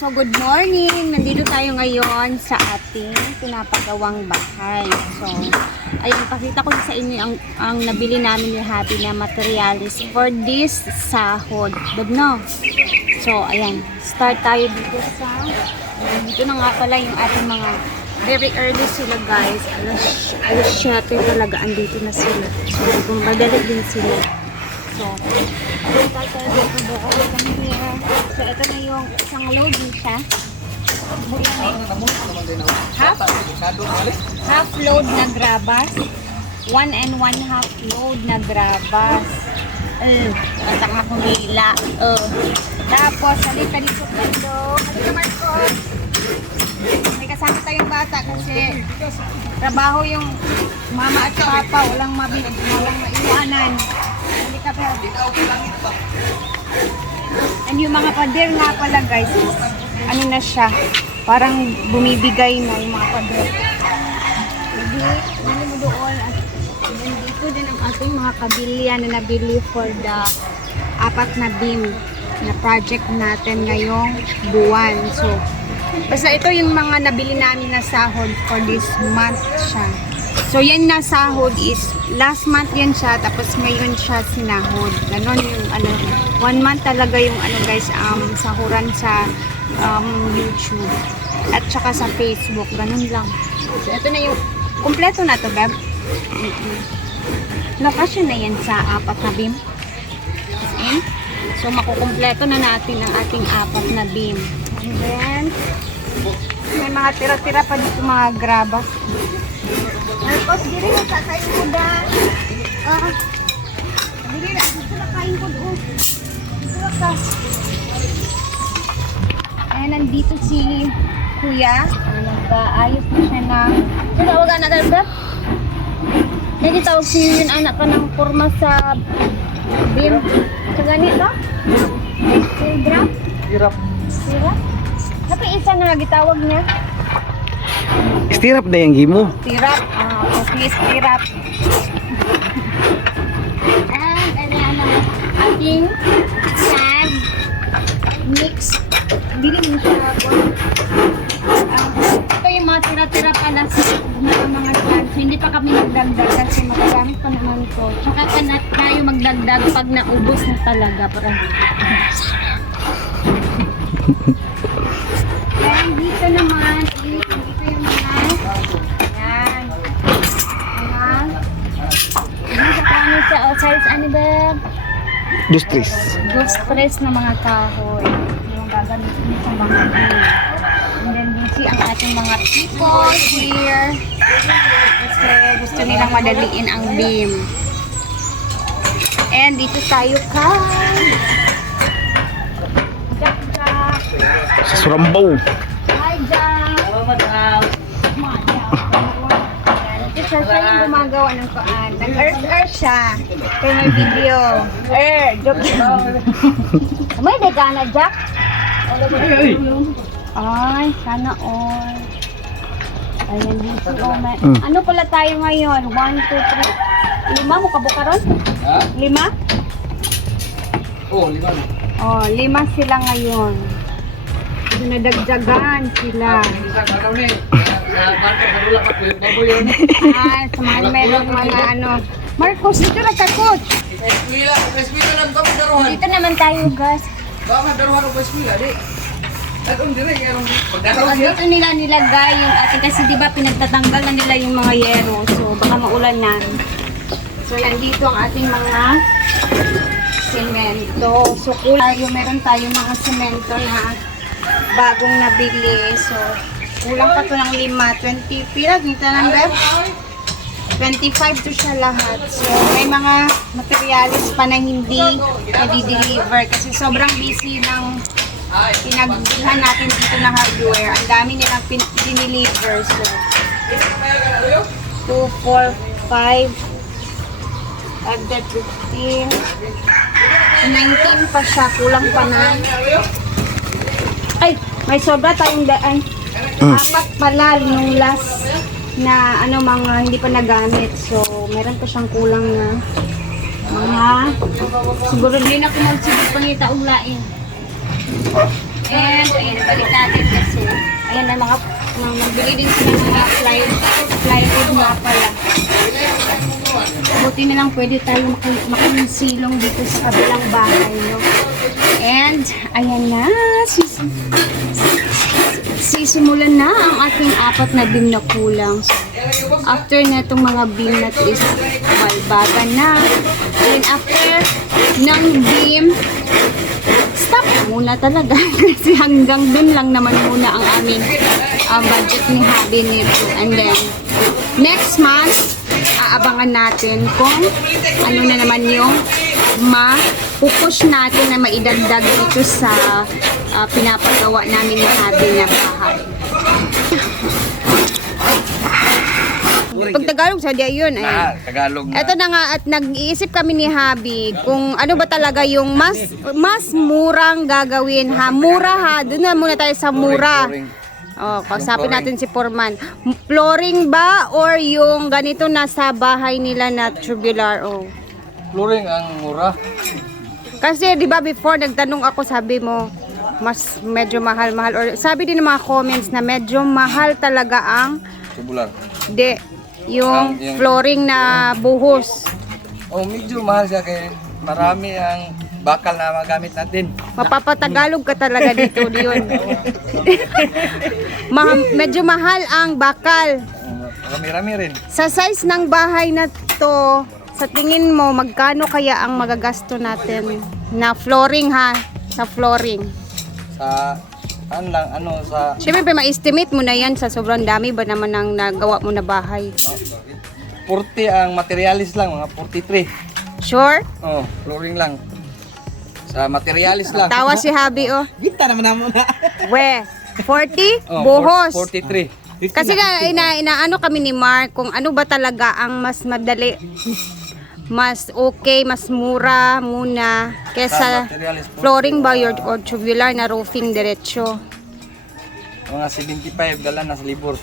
So, good morning! Nandito tayo ngayon sa ating pinapagawang bahay. So, ayun, pakita ko sa inyo ang nabili namin ni Happy na materials for this sahod. No? So, ayan. Start tayo dito sa... Dito na nga pala yung ating mga... Very early sila guys. Alas 7 talaga andito na sila. So, madali din sila. So, so, ito na yung isang load siya. Half load na grabas. 1 and 1/2 load na grabas. Matang akong hila. Tapos, halika dito tayo. Halika Marcos. May kasama tayong bata kasi trabaho yung mama at papa. Walang maiwanan. And yung mga pader nga pala guys, ano na siya, parang bumibigay na yung mga pader. Bili mo doon at dito din ang ating mga kabilya na nabili for the 4 na beam na project natin ngayong buwan. So, basta ito yung mga nabili namin na sahod for this month siya. So, yan na sahod is, last month yan siya, tapos ngayon siya sinahod. Ganon yung, 1 month talaga yung, guys, sahuran sa YouTube. At saka sa Facebook, ganon lang. So, ito na yung, kompleto na to, Beb. Nakasya na yan sa 4 na beam. Okay? So, makukumpleto na natin ang ating 4 na beam. And then, may mga tira-tira pa dito mga grabas. Tapos, diri na sa kain ko da. Diri na, dito na kain ko doon. Dito na ka. Ayan, nandito si Kuya. Nag-aayos na siya ng... Sino, huwag na talaga? Kaya tawag siya yung anak ka ng forma sa beam. Sa ganito? Sirap? Sirap. Sirap? Tapi isa na nagitawag niya. Stirap na yung gimo. Stirap. Okay, stirap. And ayan ang ating sand mix. Bili mo siya ako. Ito yung mga tira-tira pala sa mga sand. So, hindi pa kami nagdagdag kasi magagamit pa naman ko. Tsaka tayo magdagdag pag naubos na talaga. Parang and dito naman dito yung mga yan dito kami sa size ano ba? Dustris. Stress na mga kahoy yung gagamitin sa mga beam. And then dito ang ating mga people here kasi gusto nilang madaliin ang beam. And dito tayo Sa Surambaw. hi, Jack! Hello, madam. Siya yung gumagawa ng paan. Nag-earth siya. Kaya may video. Joke. May degana, Jack? Ay, sana all. Ayan dito. Ano pala tayo ngayon? 1, 2, 3. 5 mo kabukaron? Ha? 5? Oh, 5 na. Oh, 5 sila ngayon. Nadagdagan sila. Isa ka daw ni. Sa kanto kadula pa baboy yun. Sa mga meron mga Marcos, dito na takot. Eskwela lang kami daruhan. Dito naman tayo, guys. Ba daruhan ko eskwela di. Atong dire kay arong pagdaraw siya. Dito nila nilagay yung ating kasi di ba pinagtatanggal na nila yung mga yero. So baka maulan na. So yan dito ang ating mga semento. So meron tayong mga semento na bagong nabili. So kulang pa to ng 5. 20 pila dito ng Beb. 25 to siya lahat. So may mga materials pa na hindi na-deliver kasi sobrang busy ng pinagbilhan natin dito na hardware. Ang dami nilang dineliver. So 2, 4, 5 and then 15 19 pa siya. Kulang pa na. Ay, may sobra tayong daan. 4 pala nung last na mga hindi pa nagamit. So, meron pa siyang kulang na mga siguro hindi na kumagsibig pangita uglain. And, ayan, balik natin kasi. Ayan, may mga, nagbili din sila ng mga plywood nga pala. Buti na lang pwede tayo makisilong dito sa kabilang bahay, no? And, ayan na, sisimulan na ang ating 4 na beam na kulang. So, after na itong mga beam na ito is balbagan na. And after ng beam, stop muna talaga. Kasi hanggang dun lang naman muna ang aming budget ni Habi nito. And then, next month, aabangan natin kung ano na naman yung mapupush natin na maidagdag dito sa pinapagawa namin ni Habi na bahay. Pag Tagalog, sadya yun. Tagalog na. Ito na nga at nag-iisip kami ni Habi kung ano ba talaga yung mas murang gagawin ha. Mura ha. Doon na muna tayo sa mura. Oh, kausapin natin si Foreman. Flooring ba or yung ganito na sa bahay nila na tubular? Oh. Flooring ang mura. Kasi 'di ba before nagtanong ako, sabi mo mas medyo mahal-mahal or sabi din ng mga comments na medyo mahal talaga ang Tubular. yung flooring na buhos. Oh, medyo mahal siya kaya marami ang bakal na magamit natin. Mapapatagalog ka talaga dito, Leon. Medyo mahal ang bakal. Marami-rami rin. Sa size ng bahay na to, sa tingin mo, magkano kaya ang magagasto natin na flooring ha? Sa flooring. Sa sa Siyempre, ma-estimate mo na yan sa sobrang dami ba naman ang nagawa mo na bahay. 40 ang materialis lang, mga 43. Sure? Oh, flooring lang. Sa materialis lang. Tawa si Habi, oh. Kita naman naman na. We, 40? Oh, Buhos. 43. Kasi nga, inaano kami ni Mark kung ano ba talaga ang mas madali, mas okay, mas mura muna kesa flooring ba or tubular na roofing diretso. Mga 75 dala na sa libur.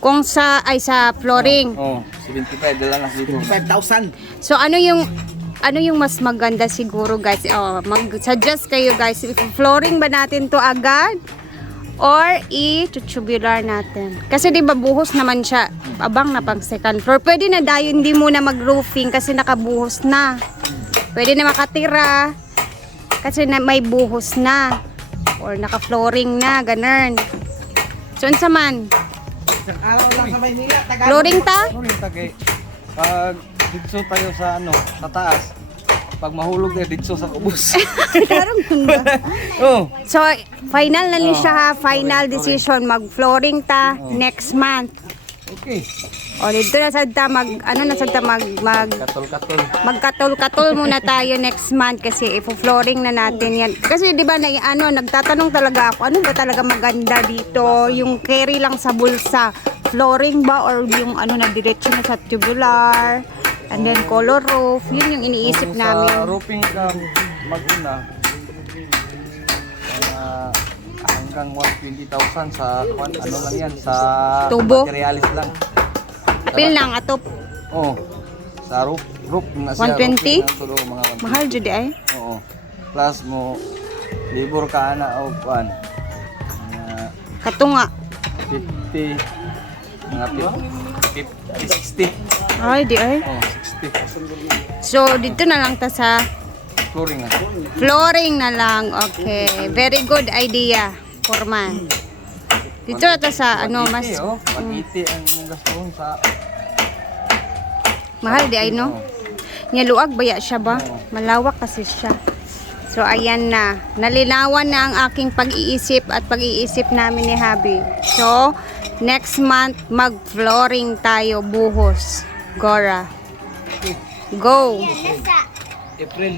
Kung sa flooring. Oh, 75 dala na sa libur. 5,000. So ano yung mas maganda siguro guys? Oh, mag-suggest kayo guys, if flooring ba natin to agad or i-tubular natin. Kasi 'di ba buhos naman siya, abang na pang second floor. Pwede na dayo hindi muna mag-roofing kasi nakabuhos na. Pwede na makatira kasi may buhos na or naka-flooring na, ganun. So unsa man? Araw lang sa Maynila, Tagalog. Flooring ta? Flooring tagay. Pag dito tayo sa sa taas, pag mahulog tayo dito sa ubos. Oh. So final na ni siya ha, final decision mag-flooring ta next month. Okay. O dito na sadta Katol-katol. magkatol-katol muna tayo next month kasi ifo-flooring na natin yan. Kasi 'di ba nagtatanong talaga ako, ano ba talaga maganda dito? Yung carry lang sa bulsa, flooring ba or yung na diretso na sa tubular? And then color roof, yun yung iniisip Sa namin. roofing ka mag-una. Hanggang 120,000 sa lang yan sa Tubo? materialis lang. Pil lang atop. Oh. Sa roof na siya. 120? Mga 120. Mahal jud ay. Oo. Plus mo libur ka na o kuan. Katunga. 50 mga 50 60. Ay di ay. Oh, 60. So dito na lang ta sa Flooring na. flooring na lang. Okay. Very good idea, Foreman. Dito na ta sa mas 180 ang gaston sa mahal di ay no? Nyaluag baya siya ba? Malawak kasi siya. So ayan na. Nalinawan na ang aking pag-iisip at pag-iisip namin ni Habi. So next month mag-flooring tayo buhos. Gora. Go. April.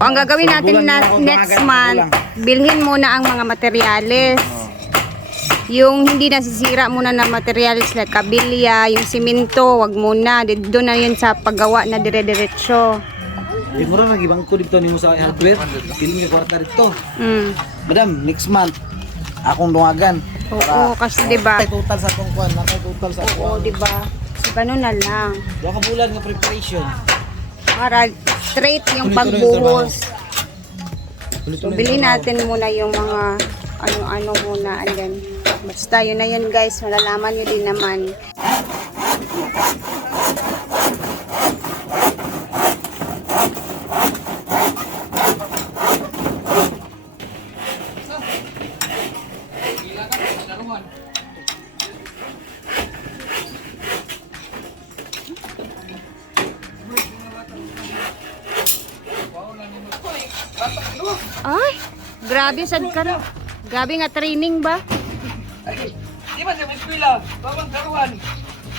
Ang gagawin natin next month, bilhin muna ang mga materyales. Yung hindi nasisira muna na materials like kabilya, yung simento, wag muna. Doon na yun sa paggawa na dire-diretso. Di mo rin nag-ibang ko dito ni mo sa Albert. Piling ka kwarta dito. Madam, next month, akong dungagan. Oo, kasi diba? Total sa akong kuan, total sa Oo, diba? So, ganun na lang. Dua ka bulan nga preparation. Para straight yung pagbuhos. So, bilhin natin muna yung mga ano muna. And then, basta yun na yun guys, malalaman nyo din naman. Ay, grabe sad ka na. Grabe nga training ba? Di ba sa eskwela? Bawang karuan.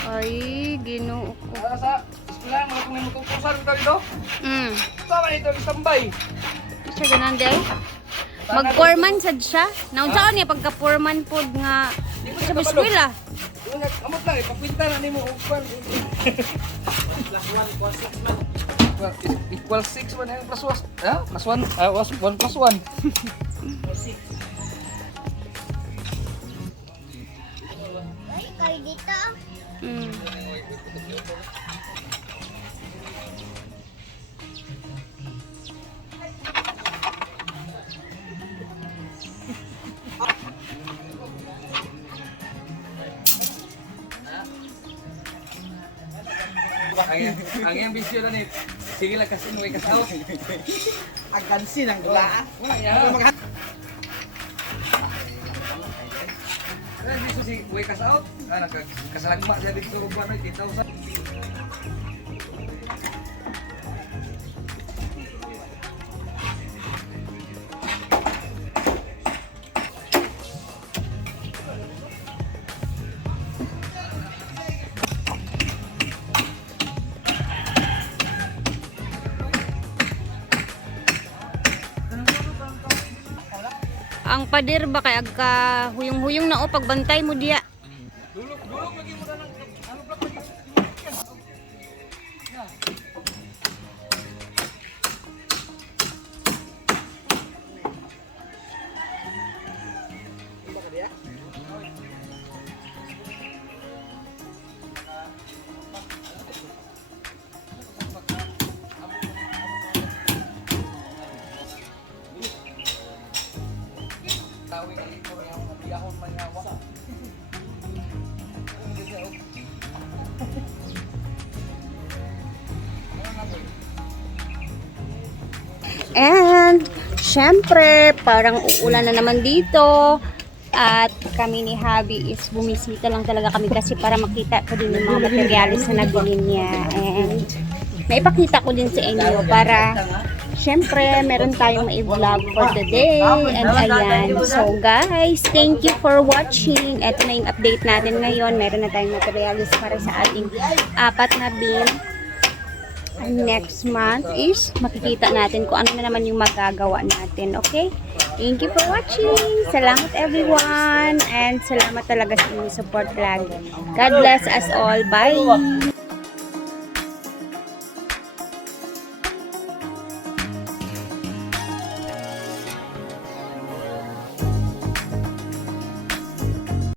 Ay, ginoo ko. Sa eskwela mo kung mututusan ka dito. Tama nito tambay. Siya ganan day. Mag-foreman sad siya. Naunsa niya pagka-foreman pod nga sa eskwela. Amot lang ipapinta na nimo og kwan. Equal 6 man ang plus 1. Ah, plus 1. 1 plus 1. Ang iyang bisyo na ni sige lang kasi mo ikasaw. Agansin ang gulaan. Kaya bisyo si wake us out. Kasalagma siya dito ug ano 8,000. Ang pader ba kay agka huyong-huyong na o pagbantay mo diya. Dulog lagi mo na ng ano plak lagi. Tawing alipor yang biyahon man yawa. And, syempre, parang uulan na naman dito. At kami ni Habi is bumisita lang talaga kami kasi para makita ko din yung mga materialis na nabili niya. And, naipakita ko din sa inyo para, syempre, meron tayong ma-vlog for the day. And ayan. So, guys, thank you for watching. Ito na yung update natin ngayon. Meron na tayong materialis para sa ating 4 na bin. And next month is makikita natin kung ano na naman yung magagawa natin. Okay? Thank you for watching. Salamat everyone. And salamat talaga sa inyong support lagi. God bless us all. Bye!